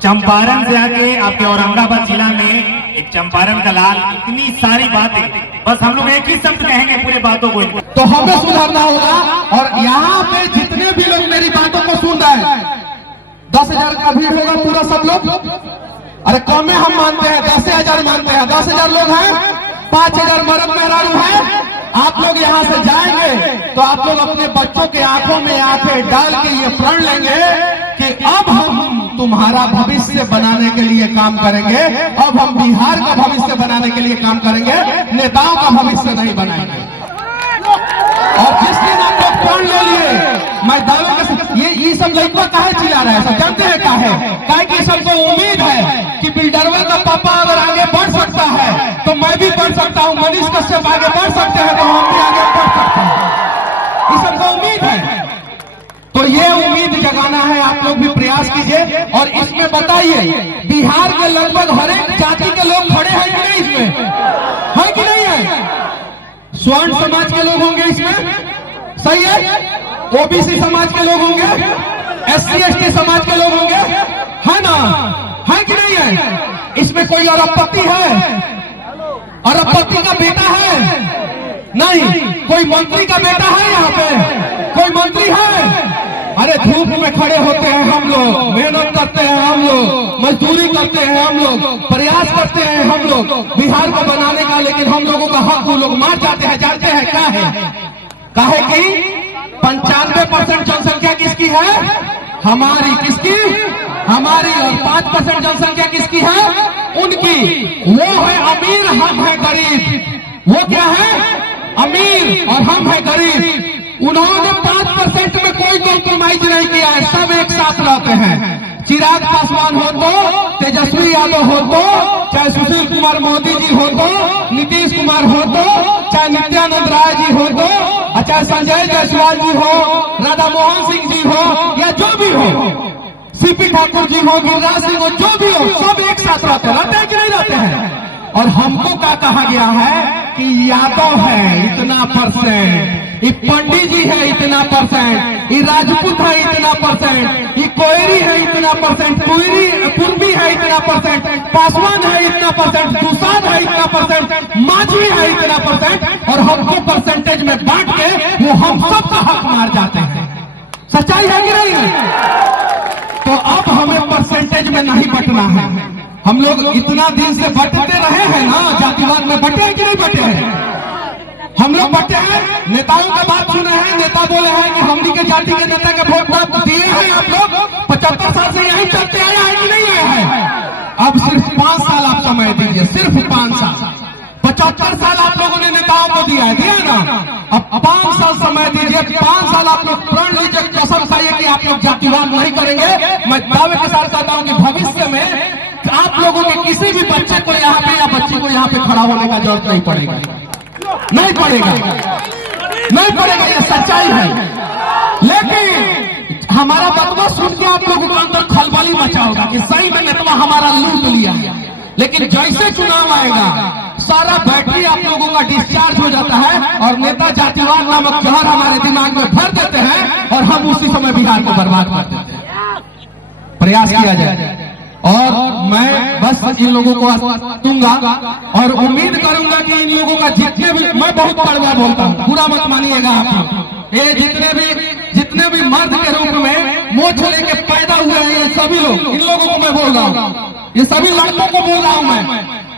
चंपारण से आके आपके औरंगाबाद जिला में एक चंपारण का लाल, इतनी सारी बातें, बस हम लोग एक ही शब्द कहेंगे पूरे बातों को, तो हमें सुधारना होगा। और यहाँ पे जितने भी लोग मेरी बातों को सुन रहे हैं, 10,000 का भीड़ होगा पूरा सब लोग। अरे कम में हम मानते हैं, 10,000 मानते हैं, 10,000 लोग हैं, 5,000 मर्द मेहरारू हैं। आप लोग यहाँ से जाएंगे तो आप लोग अपने बच्चों के आंखों में आंखें डाल के ये प्रण लेंगे कि अब हम तुम्हारा भविष्य बनाने के लिए काम करेंगे, अब हम बिहार का भविष्य बनाने के लिए काम करेंगे, नेताओं का भविष्य नहीं बनाएंगे। और जिस दिन आप लोग प्रण ले लिए, मैं दावे के साथ ये सब लड़का काहे चिल्ला रहे हैं, सब जानते हैं काहे कि सबको उम्मीद है कि बिल्डरवा का पापा अगर आगे बढ़ सकता है तो मैं भी बढ़ सकता हूँ, मनीष कश्यप आगे बढ़ सकते हैं तो हम भी आगे बढ़ सकते हैं, ये सबको उम्मीद है। तो ये उम्मीद जगाना है, आप लोग भी प्रयास कीजिए। और इसमें बताइए, बिहार के लगभग हर एक जाति के लोग खड़े हैं कि नहीं, इसमें है कि नहीं है? स्वर्ण समाज के लोग होंगे इसमें, सही है? ओबीसी समाज के लोग होंगे, SC ST समाज के लोग होंगे, है ना? है कि नहीं है? इसमें कोई अरबपति है? अरबपति का बेटा है? नहीं। कोई मंत्री का बेटा है यहाँ पे? कोई मंत्री है? अरे धूप में खड़े होते हैं हम लोग, मेहनत करते हैं हम लोग, मजदूरी करते हैं हम लोग, प्रयास करते हैं हम लोग बिहार को बनाने का, लेकिन हम लोगों का हक वो लोग मार जाते हैं। जानते हैं क्या है? काहे कि 95% जनसंख्या किसकी है? हमारी। किसकी? हमारी। और 5% जनसंख्या किसकी है? उनकी। वो है अमीर, हम है गरीब। वो क्या है? अमीर और हम है गरीब। उन्होंने 5% में कोई कॉम्प्रोमाइज नहीं किया है, सब एक साथ रहते हैं। चिराग पासवान हो तो, तेजस्वी यादव हो तो, चाहे सुशील कुमार मोदी जी हो तो, नीतीश कुमार हो तो, चाहे नित्यानंद राय जी हो तो, चाहे संजय जायसवाल जी हो, राधा मोहन सिंह जी हो, या जो भी हो, CP ठाकुर जी हो, गिरिराज सिंह हो, जो भी हो, सब एक साथ रहते हैं कि नहीं रहते हैं? और हमको क्या कहा गया है कि यादव है इतना %, ये पंडित जी है इतना %, ये राजपूत है इतना %, ये कोयरी है इतना %, पूर्वी है इतना %, पासवान है इतना %, दुसाद है इतना %, माझी है इतना %, और हमको परसेंटेज में बांट के वो हम सबका हक मार जाते हैं। सच्चाई है कि नहीं है? तो अब हमें परसेंटेज में नहीं बंटना है। हम लोग इतना दिन से बंटते रहे हैं ना, जातिवाद में बंटे हैं कि नहीं बंटे हैं? हम लोग बंटे हैं, नेताओं का बात सुने हैं, नेता बोले हैं कि हमनी के जाति के नेता के वोट दिए हैं आप लोग, 75 साल से यही चलते आया है कि नहीं आया है? अब सिर्फ 5 साल आप समय दीजिए, सिर्फ 5 साल। 75 साल आप लोगों ने नेताओं को दिया है, दिया ना? अब 5 साल समय दीजिए, 5 साल आप लोग प्रण लीजिए, कसम खाइए कि आप लोग जातिवाद नहीं करेंगे। मैं दावे के साथ कहता हूँ कि भविष्य में आप लोगों के किसी भी बच्चे को यहाँ पे या बच्ची को यहाँ पे खड़ा होने का जरूरत नहीं पड़ेगा, नहीं पड़ेगा, नहीं पड़ेगा, ये सच्चाई है। लेकिन हमारा बकवास सुन के आप लोगों के अंदर खलबली मचा होगा कि सही में नेता हमारा लूट लिया। लेकिन जैसे चुनाव आएगा, सारा बैटरी आप लोगों का डिस्चार्ज हो जाता है और नेता जातिवाद नामक जहर हमारे दिमाग में भर देते हैं और हम उसी समय बिहार को बर्बाद कर देते हैं। प्रयास किया जाए। और मैं बस इन लोगों को दूंगा और उम्मीद करूंगा कि इन लोगों का जितने भी, मैं बहुत बड़वा बोलता हूँ, बुरा मत मानिएगा आप लोग, ये जितने भी मर्द के रूप में मोछ लेके पैदा हुए हैं, ये सभी लोग, इन लोगों को मैं बोल रहा हूँ, ये सभी लड़कों को बोल रहा हूँ मैं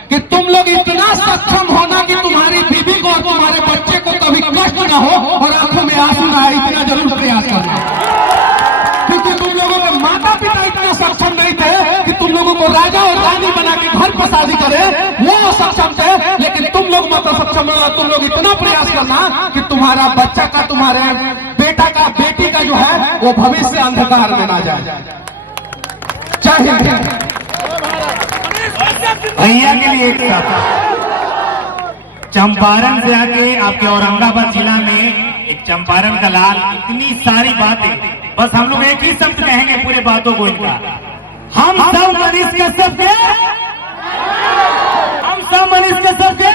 कि तुम लोग इतना सक्षम होना कि तुम्हारी बीवी को और तुम्हारे बच्चे को कभी कष्ट न हो और आंखों में आंसू न आए, इतना जरूर प्रयास करना। क्योंकि तुम लोगों के माता पिता इतना सक्षम नहीं थे कि तुम लोगों को राजा और रानी बना के घर पर शादी करे, वो सक्षम थे, लेकिन तुम लोग मत सक्षम होना। तुम लोग इतना प्रयास करना कि तुम्हारा बच्चा का, तुम्हारे बेटा का, बेटी का जो है वो भविष्य अंधकार में ना जाए। जय हिंद। भैया के लिए एक चंपारण से आके आपके औरंगाबाद जिला में एक चंपारण का लाल, इतनी सारी बातें, बस हम लोग एक ही शब्द कहेंगे पूरे बातों को, इनका हम सब मनीष कश्यप के, हम सब मनीष कश्यप के